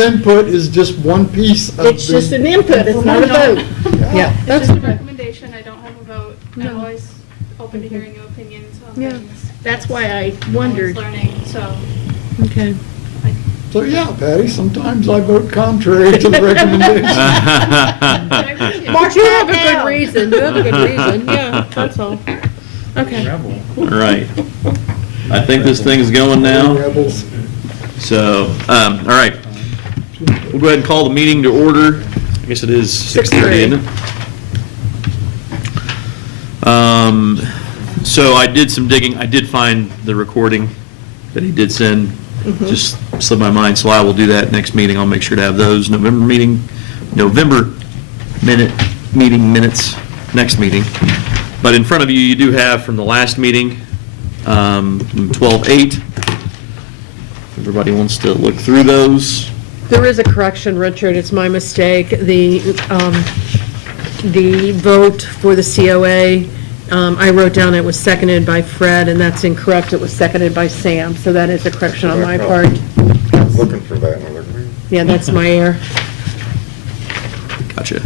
input is just one piece of It's just an input, it's not a vote. Yeah, It's that's just a okay. recommendation, I don't have a vote. No. I'm always open to hearing new opinions on Yeah. things. That's why I I'm wondered. always learning, so Okay. So, yeah, Patty, sometimes I vote contrary to the recommendation. I appreciate it. Mark, you have a good reason, you have a good reason, yeah, that's all. Okay. All right. I think this thing's going now. Rebels. So, all right. We'll go ahead and call the meeting to order. I guess it is 6:30, isn't it? So I did some digging. I did find the recording that he did send. Just slipped my mind, so I will do that next meeting. I'll make sure to have those November meeting minutes next meeting. But in front of you, you do have from the last meeting, 12:08. Everybody wants to look through those. There is a correction, Richard, it's my mistake. The vote for the COA, I wrote down it was seconded by Fred, and that's incorrect, it was seconded by Sam, so that is a correction on my part. I was looking for that, and I was like, Yeah, that's my error. Gotcha.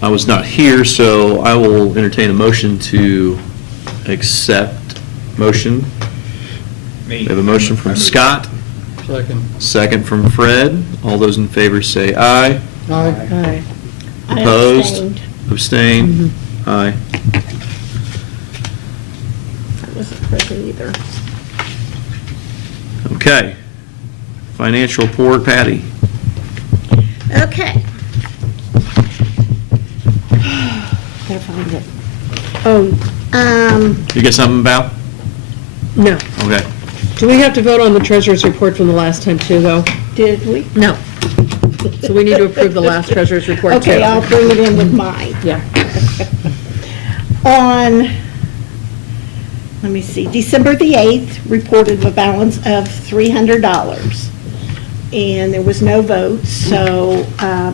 I was not here, so I will entertain a motion to accept motion. We have a motion from Scott, Second. second from Fred. All those in favor say aye. Aye. Aye. Opposed? Abstain? Aye. I wasn't present either. Okay. Financial report, Patty. Okay. Gotta find it. Oh, You got something about? no. Okay. Do we have to vote on the treasurer's report from the last time too, though? Did we? No. So we need to approve the last treasurer's report too. Okay, I'll bring it in with mine. Yeah. On, let me see, December the 8th, reported a balance of $300. And there was no votes, so I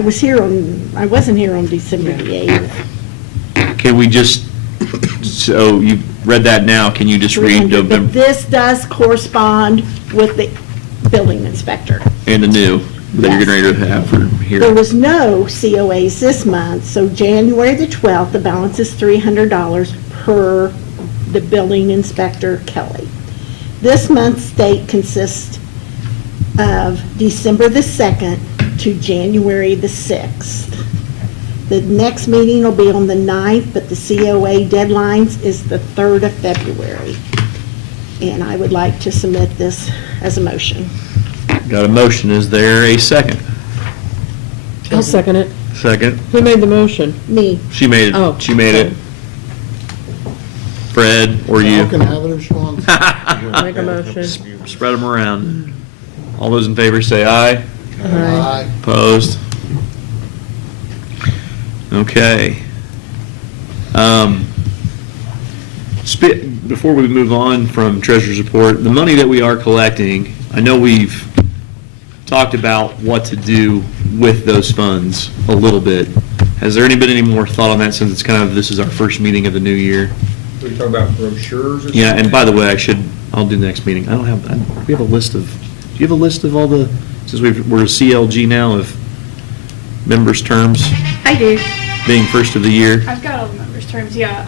wasn't here on December the 8th. Can we just, so you read that now, can you just read 300, but November this does correspond with the building inspector. and the new that you're Yes. getting ready to have for here? There was no COAs this month, so January the 12th, the balance is $300 per the building inspector, Kelly. This month's date consists of December the 2nd to January the 6th. The next meeting will be on the 9th, but the COA deadlines is the 3rd of February. And I would like to submit this as a motion. Got a motion, is there a second? I'll second it. Second? Who made the motion? Me. She made it. Oh. She made it. Fred, or you? You can have it if she wants. Make a motion. Spread them around. All those in favor say aye. Aye. Opposed? Okay. Before we move on from treasurer's report, the money that we are collecting, I know we've talked about what to do with those funds a little bit. Has there been any more thought on that since it's kind of, this is our first meeting of the new year? We talk about brochures or something? Yeah, and by the way, I'll do the next meeting. I don't have, we have a list of, do you have a list of all the, since we're a CLG now, of members' terms I do. being first of the year? I've got all the members' terms, yeah.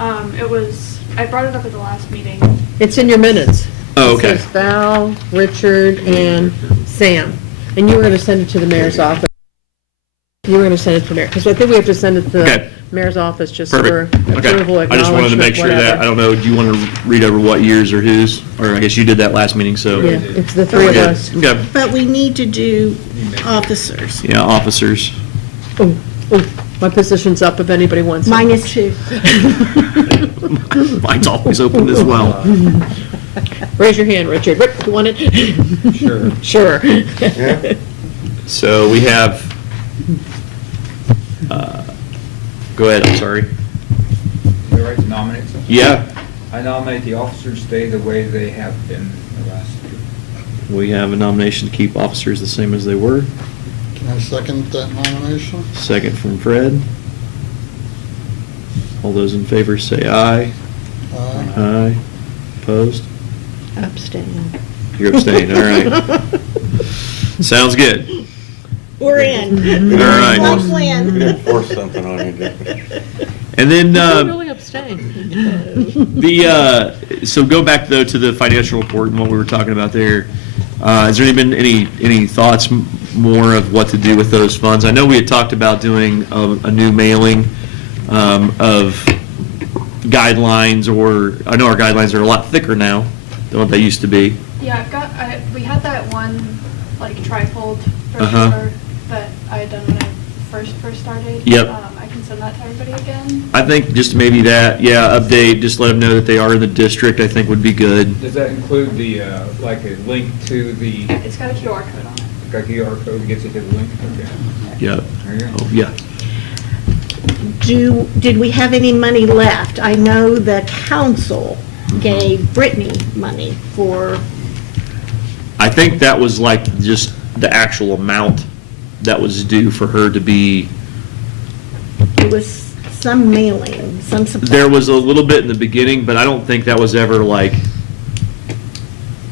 I brought it up at the last meeting. It's in your minutes. Oh, It okay. says Val, Richard, and Sam. And you were going to send it to the mayor's office. You were going to send it to the mayor, because I think we have to send it to Okay. the mayor's office just for Perfect. approval, Okay. I just wanted to make acknowledgement, sure that, I whatever. don't know, do you want to read over what years or whose? Or I guess you did that last meeting, so. Yeah, it's the three of Good. us. Okay. But we need to do officers. Yeah, officers. Oh, my position's up if anybody wants it. Mine is 2. Mine's always open as well. Raise your hand, Richard. Rick, you want it? Sure. Sure. Yeah. So we have, go ahead, I'm sorry. Is it right to nominate someone? Yeah, I nominate the officers stay the way they have been the last year. we have a nomination to keep officers the same as they were. Can I second that nomination? Second from Fred. All those in favor say aye. Aye. Opposed? Abstain. You're abstaining, all right. Sounds good. We're in. All right. Like We Lynn. didn't force something on you, did we? And then, Really abstain. so go back though to the financial report and what we were talking about there. Has there been any thoughts more of what to do with those funds? I know we had talked about doing a new mailing of guidelines, or I know our guidelines are a lot thicker now than what they used to be. Yeah, we had that one, like, trifold Uh-huh. brochure that I had done when I first started. Yep. I can send that to everybody again. I think just maybe that, yeah, update, just let them know that they are in the district, I think would be good. Does that include the, like a link to the, It's got a QR code on it. like QR code gets you to the link? Okay. Yeah. There you go. Oh, yeah. Did we have any money left? I know the council gave Brittany money for, I think that was like just the actual amount that was due for her to be, it was some mailing, some supply. there was a little bit in the beginning, but I don't think that was ever like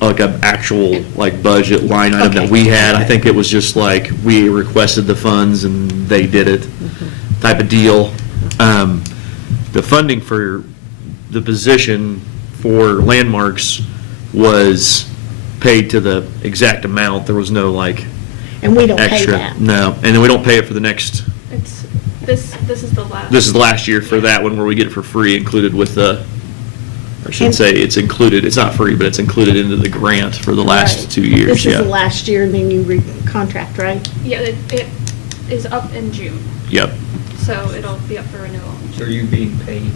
an actual like budget line item that Okay. we had. I think it was just like we requested the funds and they did it type of deal. The funding for the position for landmarks was paid to the exact amount. There was no like And we don't pay extra. that. No, and then we don't pay it for the next, It's, this is the last. this is last year for that one where we get it for free included with the, I should And- say it's included, it's not free, but it's included into the grant for the last Right. 2 years, This is the yeah. last year, and then you contract, right? Yeah, it is up in June, Yep, so it'll be up for renewal. So are you being paid?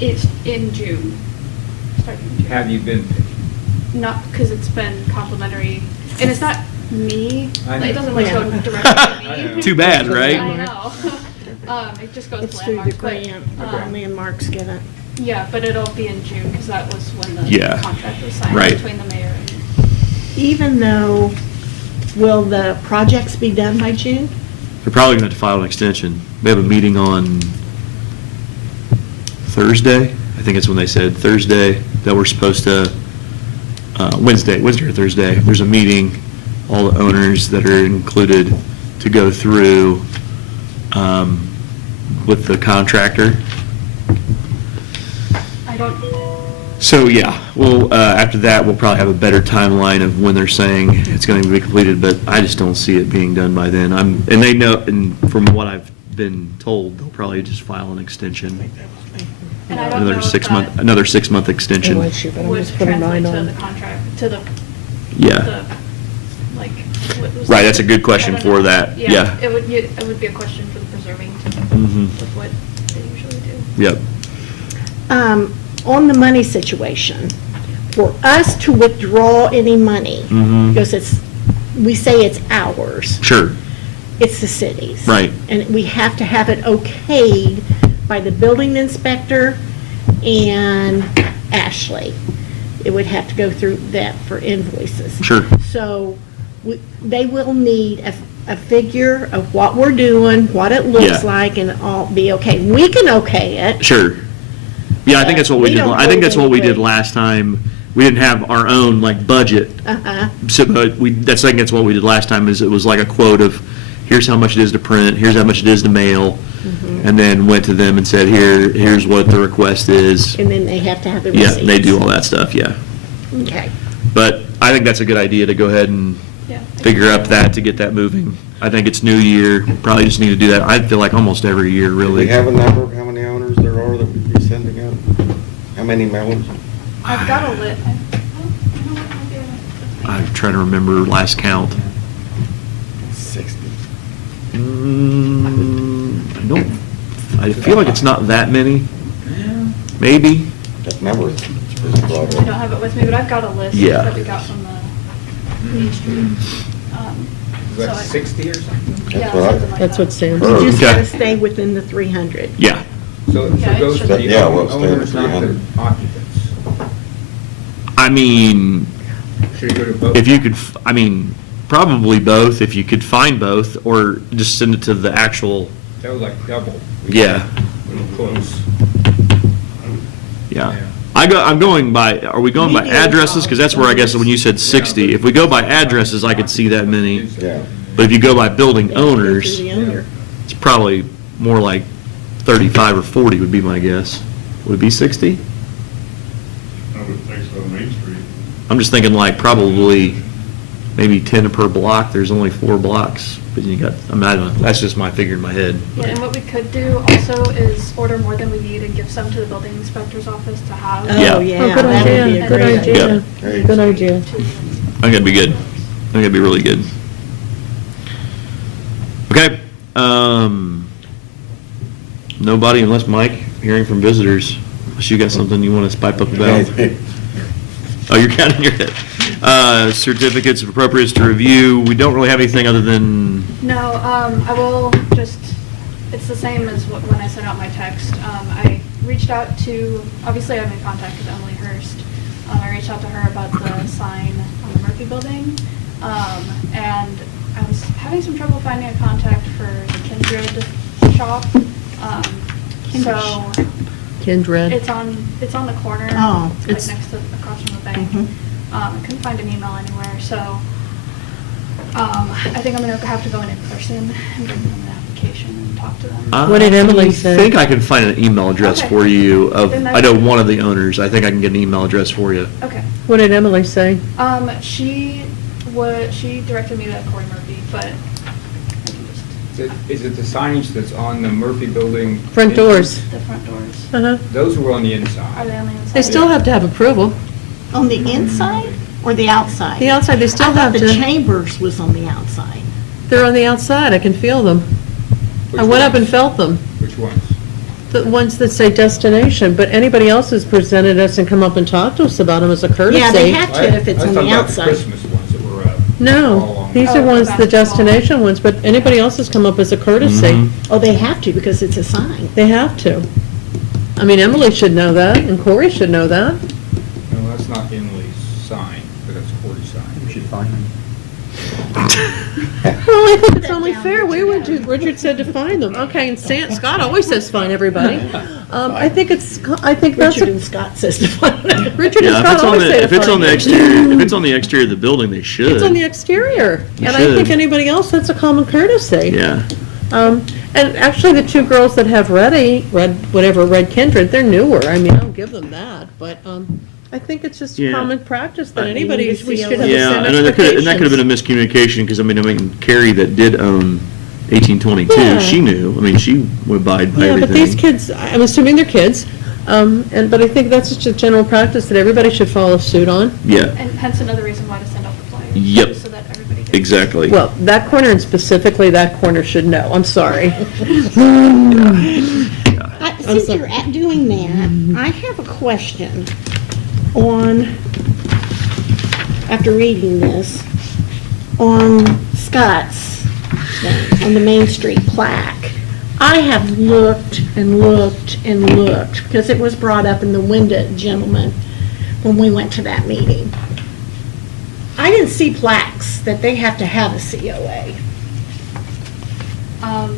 It's in June, starting in June. Have you been paid? Not, because it's been complimentary, and it's not me, I like, it know. doesn't like go Yeah. directly I to know. me. Too bad, right? I know. It just goes It's to through the landmarks, but, grant, Okay. landmarks get it. yeah, but it'll be in June, because that was when the Yeah. contract was signed Right. between the mayor and. Even though, will the projects be done by June? we're probably gonna have to file an extension. We have a meeting on Thursday, I think it's when they said, Thursday, that we're supposed to, Wednesday or Thursday, there's a meeting, all the owners that are included to go through with the contractor. I don't, So, yeah, well, after that, we'll probably have a better timeline of when they're saying it's going to be completed, but I just don't see it being done by then. And they know, and from what I've been told, they'll probably just file an extension, and I don't know another if 6 month, that another 6 month extension. Unless you, but I'm would just putting mine translate to on. the contract, to the, Yeah, like, what was. right, that's a good question I don't for know. that, yeah. It would be a question for the preserving to, Mhm. with what they usually do. Yep, On the money situation, for us to withdraw any money, Mhm. because we say it's ours, sure, it's the city's. Right. And we have to have it okayed by the building inspector and Ashley. It would have to go through that for invoices. sure, So they will need a figure of what we're doing, what it looks Yeah. like, and all be okay. We can okay it. sure. Yeah, I think that's what we We did, don't I think that's what we did hold last time. We didn't have our own, like, budget. Uh-huh. So, but I think that's what we did last time, is it was like a quote of, here's how much it is to print, here's how much it is to mail, and then went to them and said, here's what the request is. And then they have to have the Yeah, receipts. they do all that stuff, yeah. Okay. But I think that's a good idea to go ahead and Yeah. figure up that to get that moving. I think it's new year, probably just need to do that. I feel like almost every year, Do we really. have a number of how many owners there are that we'd be sending out? How many mailers? I've got a lit, I don't know what might be I'm trying to remember last count. 60. I feel like it's not that many, maybe. That number is pretty broad. I don't have it with me, but I've got a list Yeah. that we got from the Main Street. Is that So I- 60 or something? Yeah, That's what I- something like That's that. what Sam Heard. You just Okay. gotta stay within the 300. Yeah, So Yeah, it those should are be. the Yeah, well, stay in the owners, not the 300. occupants. I mean, Should you go to both? if you could, I mean, probably both, if you could find both, or just send it to the actual, That was like double. yeah, A little close. yeah. I'm going by, are we going by Median addresses? Because that's where I guess when you said 60, if we go by addresses, I could see that many. Yeah. But if you go by building Through owners, the owner. it's probably more like 35 or 40 would be my guess. Would it be 60? I would think so, Main Street. I'm just thinking like probably maybe 10 per block. There's only 4 blocks. But you got, I mean, I don't know. That's just my figure in my head. Yeah, and what we could do also is order more than we need and give some to the building inspector's office to have. Yeah. Oh, yeah, Oh, good that would be idea, a good great idea. idea. Great. Good idea. I think that'd be good. I think that'd be really good. Okay, nobody unless Mike, hearing from visitors, unless you got something you want to pipe up about. Oh, you're counting your head. Certificates of appropriateness to review, we don't really have anything other than, No, I will just, it's the same as when I sent out my text. I reached out to, obviously I'm in contact with Emily Hurst. I reached out to her about the sign on the Murphy building. And I was having some trouble finding a contact for the Kindred shop. So Kindred. it's on the corner. Oh, Like it's- next to, across from the bank. Mhm. I couldn't find an email anywhere, so, I think I'm gonna have to go in person and give them an application and talk to them. What did Emily I say? think I can find an email address Okay. for you of, Then I know that's- one of the owners, I think I can get an email address for you. Okay. What did Emily say? She directed me to Corey Murphy, but I can just, Is it the signage that's on the Murphy building? Front doors. the front doors, Uh-huh. Those were on the are inside. they on the inside? They still have to have approval. On the inside or the outside? The outside, they still I thought have the to, chambers was on the outside. they're on the outside, I can feel them. I Which went up and ones? felt them, Which ones? the ones that say destination, but anybody else has presented us and come up and talked to us about them as a courtesy. Yeah, they have to if it's I on thought the about outside. Christmas ones that were, all No, along. these are Oh, ones, the basketball. destination ones, but anybody else has come up as a courtesy. Mhm. Oh, they have to because it's a sign. They have to. I mean, Emily should know that, and Corey should know that. No, that's not Emily's sign, but that's Corey's sign. You should find them. Well, I think it's only fair, Richard said to find them. Okay, and Scott always says find everybody. I think that's, Richard and Scott says to find it. Richard and Yeah, Scott always say to if it's on find the them. exterior, if it's on the exterior of the building, they should. It's on the exterior, You and I think should. anybody else, that's a common courtesy. Yeah, And actually, the two girls that have Red Kindred, they're newer. I mean, I'll give them that, but, I think it's just Yeah. common practice that I- anybody, we should have the yeah, same and that could have been a expectations. miscommunication, because I mean, Carrie that did own 1822, Yeah. she knew, I mean, she would abide by Yeah, everything. but these kids, I'm assuming they're kids, but I think that's just a general practice that everybody should follow suit on. Yeah, And hence another reason why to send out the flyers. Yep. So that everybody gets. exactly. Well, that corner and specifically that corner should know, I'm sorry. Since sorry. you're doing that, I have a question on, after reading this, on Scott's thing, on the Main Street plaque. I have looked and looked and looked, because it was brought up in the Wyndham gentleman when we went to that meeting. I didn't see plaques that they have to have a COA. I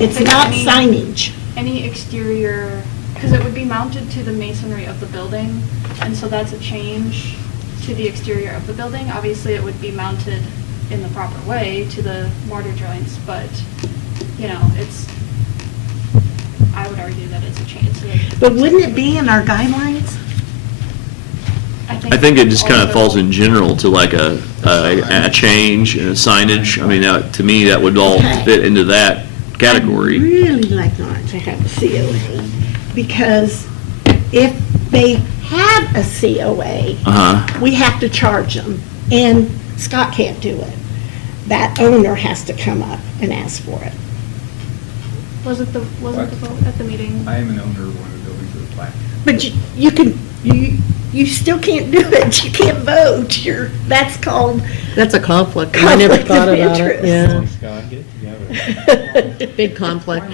It's think not any- signage. Any exterior, because it would be mounted to the masonry of the building, and so that's a change to the exterior of the building. Obviously, it would be mounted in the proper way to the mortar joints, but, I would argue that it's a change. But wouldn't it be in our guidelines? I think it just kind of also- falls in general to like a change and a signage. I mean, to me, that would all Okay. fit into that I'd category. really like not to have a COA, because if they have a COA, Uh-huh. we have to charge them, and Scott can't do it. That owner has to come up and ask for it. Wasn't the vote at the meeting? I am an owner of one of the buildings with a plaque. But you can, you still can't do it, you can't vote, that's called, That's a conflict, I never Conflict thought of about it, yeah. interest. Scott, get together. Big conflict.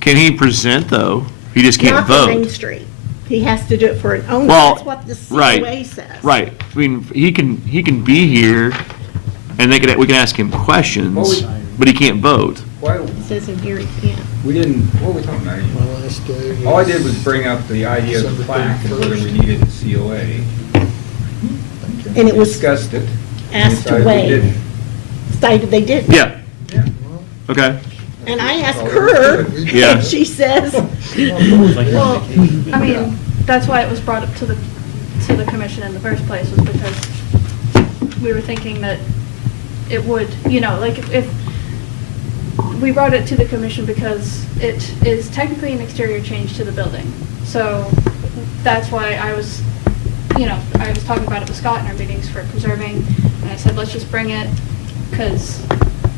Can he present, though? He just can't not for Main vote. Street. He has to do it for an owner, Well, that's what the right, COA says. Right. I mean, he can be here, and we can ask him questions, Well, but he can't vote. Why, It says in here, he can't. We didn't, what were we talking about? My last day was. All I did was bring up the idea of the December plaque and whether we 31st. needed a COA. And it We was discussed it. asked to Decided we waive. didn't. Stated they did. Yeah, Yeah. okay. And I asked Oh, her, Yeah. and she says, Well, I mean, that's why it was brought up to the commission in the first place, was because we were thinking that it would, like, if we brought it to the commission because it is technically an exterior change to the building. So that's why I was talking about it with Scott in our meetings for preserving, and I said, let's just bring it, because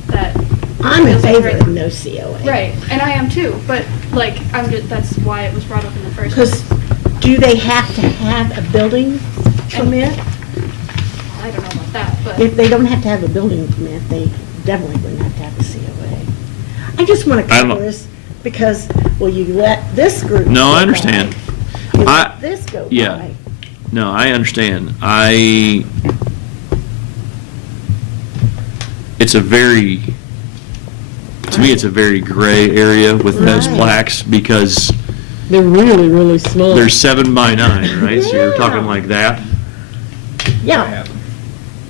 that. I'm in feels like favor right- of no COA. Right, and I am too, but like, that's why it was brought up in the first Because place. do they have to have a building permit? I don't know about that, but. If they don't have to have a building permit, they definitely wouldn't have to have a COA. I just want to I don't- cover this because, well, you let this group. No, go I by. understand. You I- let this go yeah. by. No, I understand. To me, it's a very gray area with those Right. plaques because They're really, really small. they're 7 by 9, right? So you're talking Yeah. like that. I Yeah, have them.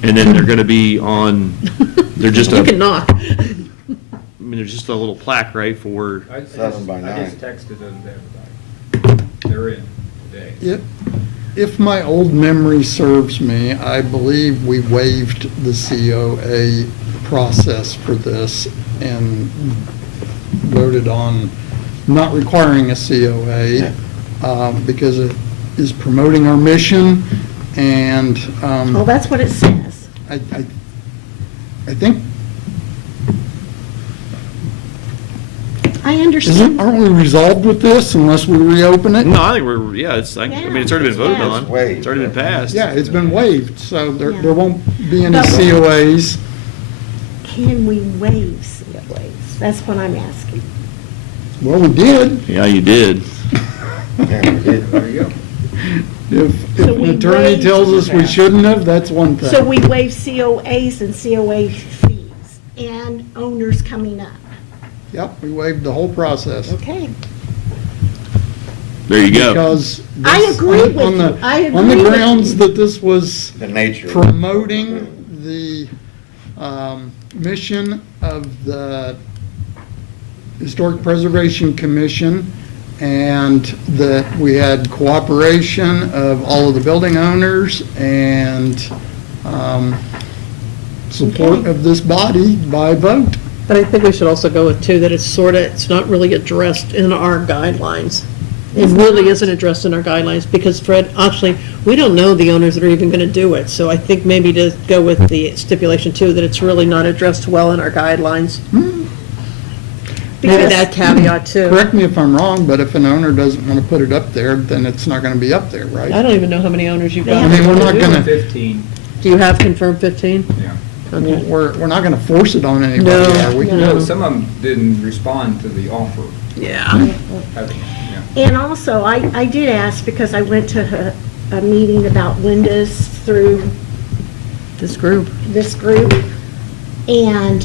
And then they're gonna be on, they're just You can a, knock. I mean, there's just a little plaque, right, for, I just- 7 by I 9. just texted them to everybody. They're in today. If my old memory serves me, I believe we waived the COA process for this and voted on not requiring a COA because it is promoting our mission, and well, that's what it says. I think, I understand. aren't we resolved with this unless we reopen it? no, I think we're, yeah, it's, I mean, it's already been voted Yeah. on. Waived. It's already been passed. Yeah, it's been waived, so Yeah. there won't be any But- COAs. Can we waive COAs? That's what I'm asking. Well, we did. Yeah, you did. Yeah, we did. There you go. If So an we attorney waived- tells us we shouldn't have, that's one thing. So we waive COAs and COA fees and owners coming up. Yep, we waived the whole process. Okay. There you go. Because. I this- agree with on the- you. I On the agree with grounds you. that this was The nature. promoting the mission of the Historic Preservation Commission, and that we had cooperation of all of the building owners and support Okay. of this body by vote. But I think we should also go with too, that it's not really addressed in our guidelines. It really isn't addressed in our guidelines, because Fred, actually, we don't know the owners that are even gonna do it, so I think maybe to go with the stipulation too, that it's really not addressed well in our guidelines. Maybe Because- that caveat too. Correct me if I'm wrong, but if an owner doesn't want to put it up there, then it's not going to be up there, I right? don't even know how many owners you've They got. I mean, we're not We're going doing to, 15, Do you have confirmed 15? yeah. Okay. we're not going to force it on anybody, No, are we? no. No, some of them didn't respond to the offer. Yeah. Yeah. And also, I did ask, because I went to a meeting about windows through This group. this group, and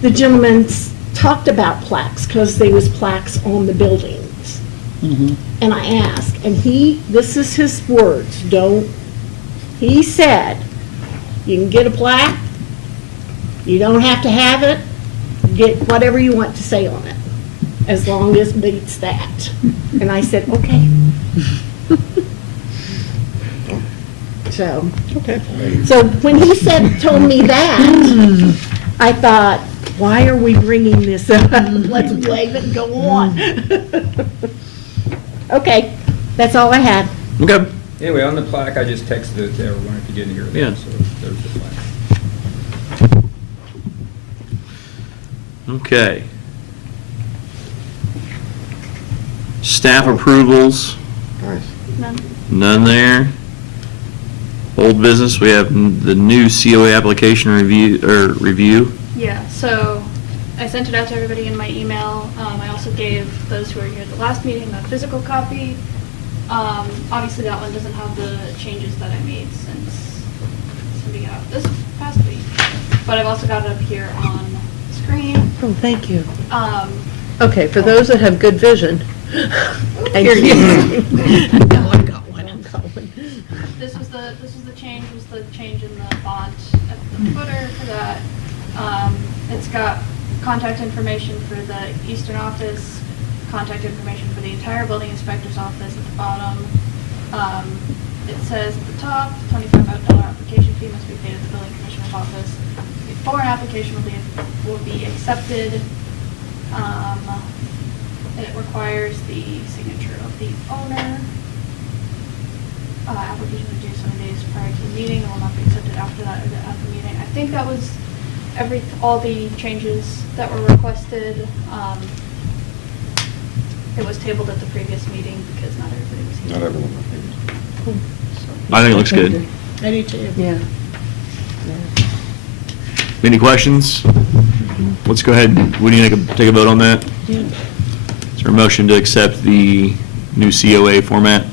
the gentleman talked about plaques, because there was plaques on the buildings. Mhm. And I asked, and this is his words, he said, you can get a plaque, you don't have to have it, get whatever you want to say on it, as long as it meets that. And I said, okay. So, Okay. so when he told me that, I thought, why are we bringing this up? Let's waive it and go on. Okay, that's all I had. Okay. Anyway, on the plaque, I just texted it to everyone if you didn't hear Yeah. that, so there's the plaque. Okay. Staff approvals, Nice. None. none there. Old business, we have the new COA application review. Yeah, so I sent it out to everybody in my email. I also gave those who were here at the last meeting a physical copy. Obviously, that one doesn't have the changes that I made since sending it out this past week. But I've also got it up here on screen. Oh, thank you. Um, Okay, for those that have good vision. Thank you. No, I've got one, I've got one. This was the change in the font at the footer for that. It's got contact information for the Eastern office, contact information for the entire building inspector's office at the bottom. It says at the top, $25 application fee must be paid at the building commissioner's office before an application will be accepted. It requires the signature of the owner. Application is due 7 days prior to the meeting and will not be accepted after that or at the meeting. I think that was all the changes that were requested. It was tabled at the previous meeting because not everybody was here. Not everyone, I think. I think it looks good. I do too. Yeah. Any questions? Let's go ahead, we need to take a vote on that. Yeah. Is there a motion to accept the new COA format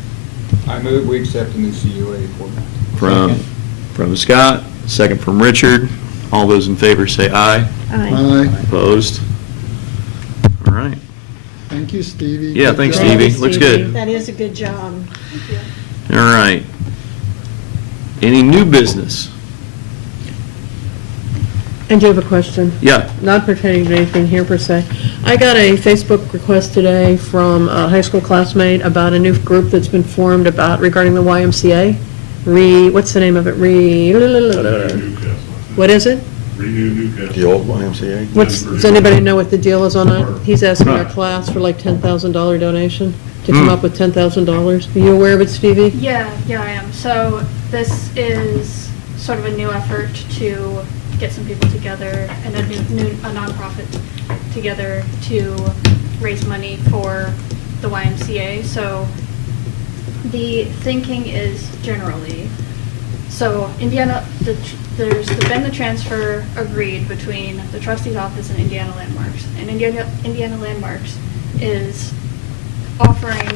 I move we accept the new CUA format. from Scott, second from Richard? All those in favor say aye. Aye. Aye. Opposed? All right. Thank you, Stevie. Yeah, Good thanks, job. Stevie. Thank you, Looks Stevie. good. That is a good job. Thank you. All right. Any new business? I do have a question. Yeah. Not pertaining to anything here per se. I got a Facebook request today from a high school classmate about a new group that's been formed regarding the YMCA. What's the name of it? Newcastle. What is it? Renew Newcastle. The old YMCA? Does anybody know what the deal is on it? He's asking our Huh. class for like $10,000 donation to come up with $10,000. Are you aware of it, Stevie? Yeah, I am. So this is sort of a new effort to get some people together and a nonprofit together to raise money for the YMCA. So the thinking is generally, so Indiana, there's been the transfer agreed between the trustee's office and Indiana Landmarks. And Indiana Landmarks is offering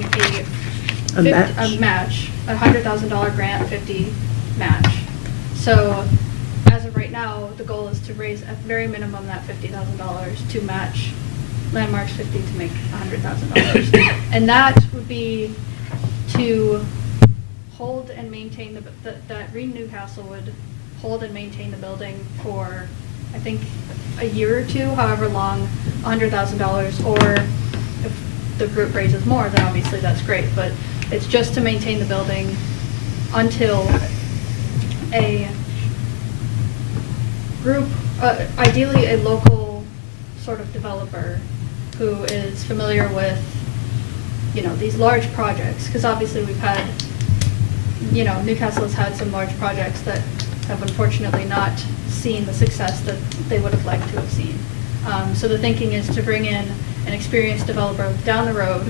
A match. a match, a $100,000 grant, 50 match. So as of right now, the goal is to raise at very minimum that $50,000 to match Landmarks 50 to make $100,000. And that would be to hold and maintain that Reed Newcastle would hold and maintain the building for, I think, a year or two, however long, $100,000, or if the group raises more, then obviously that's great, but it's just to maintain the building until a group, ideally a local sort of developer who is familiar with, these large projects, because obviously we've had, Newcastle has had some large projects that have unfortunately not seen the success that they would have liked to have seen. So the thinking is to bring in an experienced developer down the road,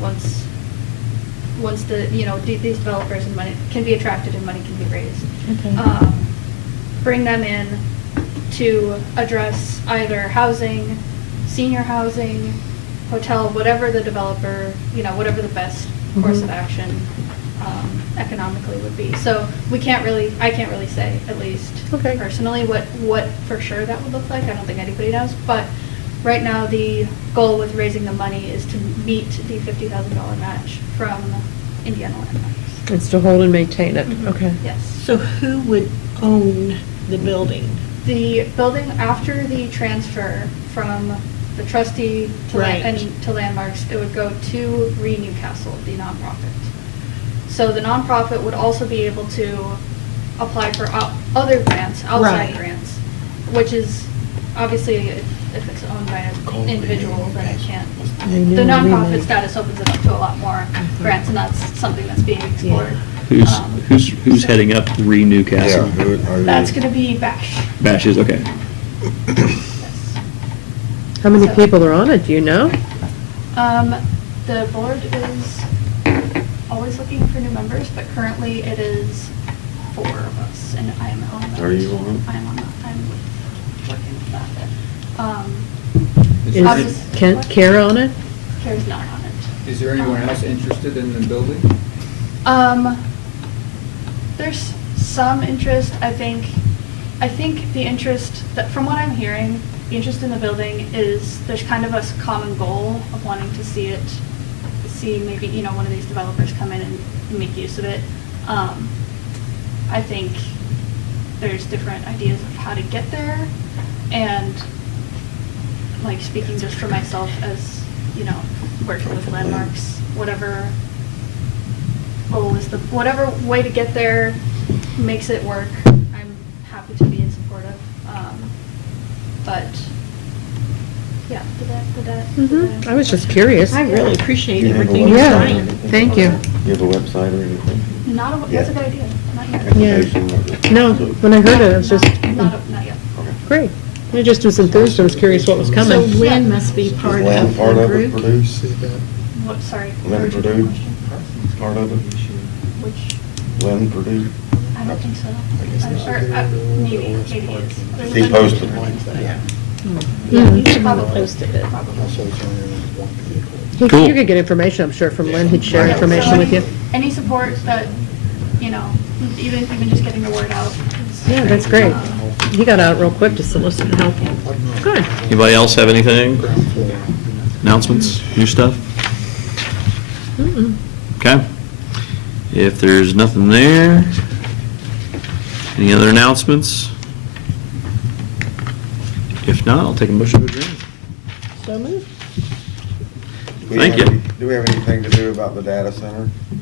once these developers and money can be attracted and money can be raised. Okay. Bring them in to address either housing, senior housing, hotel, whatever the developer, whatever the best course of action economically would be. So I can't really say, at least Okay. personally, what for sure that would look like. I don't think anybody knows. But right now, the goal with raising the money is to meet the $50,000 match from Indiana Landmarks. It's to hold and maintain it. Okay. Yes. So who would own the building? The building, after the transfer from the trustee to Right. to Landmarks, it would go to Reed Newcastle, the nonprofit. So the nonprofit would also be able to apply for other grants, outside Right. grants, which is obviously, if it's owned by an individual, then it can't. Renew, The nonprofit remake. status opens it up to a lot more grants, and that's something that's being explored. Who's heading up Reed Yeah. Newcastle? That's gonna be Bash. Bashes, okay. Yes. How many So- people are on it, do you know? The board is always looking for new members, but currently it is 4 of us, and I am on that. Are you on it? I am on that, I'm working with that. Is Obvious- what? Kara on it? Kara's not on it. Is there anyone else interested in the building? There's some interest, I think the interest, that from what I'm hearing, interest in the building is, there's kind of a common goal of wanting to see maybe, you know, one of these developers come in and make use of it. I think there's different ideas of how to get there, and like speaking just for myself as, you know, working with landmarks, whatever whatever way to get there makes it work, I'm happy to be in support of. But, yeah, did that? I was just curious. I really appreciate Do you have a everything you're Yeah. website or saying. anything? Thank you. Do you have a website or anything? That's a good idea, not yet. Application of- No, when I heard it, I was just, Not yet. Okay. great. I just was enthused, I was curious what was So coming. Lynn must be Is part Lynn of part the of it, group. Purdue? What, sorry? Lynn repeat the Purdue? question. Part of it? Which, Lynn Purdue? I don't think so. Maybe it is. There's He a- posted. Yeah, you should Probably. have posted it. Cool. You could get information, I'm sure, from Lynn, he'd share Yeah, information so with you. Any support that, you know, even just getting the word out. is Yeah, that's great. Um, He got out real quick to solicit help. Good. Anybody else have anything? Announcements, new stuff? Okay. If there's nothing there, any other announcements? If not, I'll take a motion to adjourn. So moved. Do we Thank have you. any- Do we have anything to do about the data center?